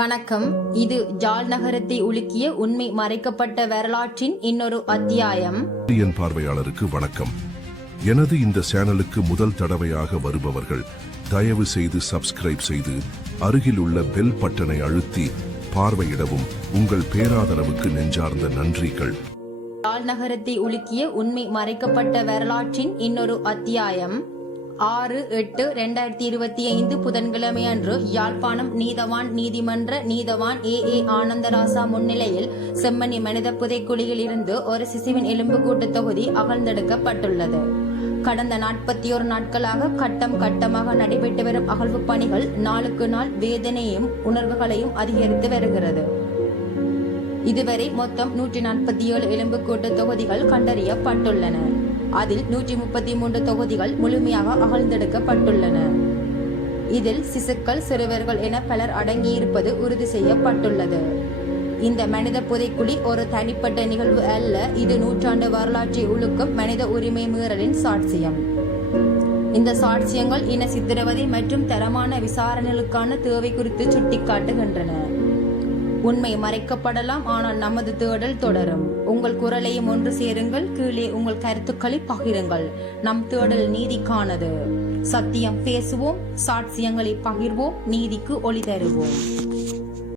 வணக்கம். இது ஜாழ் நகரத்தை உலுக்கிய உண்மை மறைக்கப்பட்ட வரலாற்றின் இன்னொரு அத்தியாயம். பார்வையாளருக்கு வணக்கம். எனது இந்த சேனலுக்கு முதல் தடவையாக வருபவர்கள் தயவு செய்து சப்ஸ்கிரைப் செய்து அருகில் உள்ள பெல் பட்டனை அழுத்தி பார்வையிடவும். உங்கள் பேராதரவுக்கு நெஞ்சார்ந்த நன்றிகள். ஜாழ் நகரத்தை உலுக்கிய உண்மை மறைக்கப்பட்ட வரலாற்றின் இன்னொரு அத்தியாயம். 6/8/2025 புதன்கிழமை அன்று யாழ்ப்பாணம் நீதவான் நீதிமன்ற நீதவான் ஏ ஆனந்தராசா முன்னிலையில் செம்மணி மனித புதைக்குழியில் இருந்து ஒரு சிசுவின் எலும்புக்கூட்டு தொகுதி அகழ்ந்தெடுக்கப்பட்டுள்ளது. கடந்த 41 நாட்களாக கட்டம் கட்டமாக நடைபெற்று வரும் அகழ்வு பணிகள் நாளுக்கு நாள் வேதனையும் உணர்வுகளையும் அதிகரித்து வருகிறது. இதுவரை மொத்தம் 147 எலும்புக்கூட்டு தொகுதிகள் கண்டறியப்பட்டுள்ளன. அதில் 133 தொகுதிகள் முழுமையாக அகழ்ந்தெடுக்கப்பட்டுள்ளன. இதில் சிசுக்கள், சிறுவர்கள் என பலர் அடங்கியிருப்பது உறுதி செய்யப்பட்டுள்ளது. இந்த மனித புதைக்குழி ஒரு தனிப்பட்ட நிகழ்வு அல்ல, இது நூற்றாண்டு வரலாற்றை உழுக்கும் மனித உரிமை மீறலின் சாட்சியம். இந்த சாட்சியங்கள் இன சித்திரவதை மற்றும் தரமான விசாரணைகளுக்கான தேவை குறித்து சுட்டிக்காட்டுகின்றன. உண்மை மறைக்கப்படலாம், ஆனால் நமது தேடல் தொடரும். உங்கள் குரலையும் ஒன்று சேருங்கள். கீழே உங்கள் கருத்துக்களை பகிருங்கள். நம் தேடல் நீதிக்கானது. சத்தியம் பேசுவோம், சாட்சியங்களை பகிர்வோம், நீதிக்கு ஒளி தருவோம்.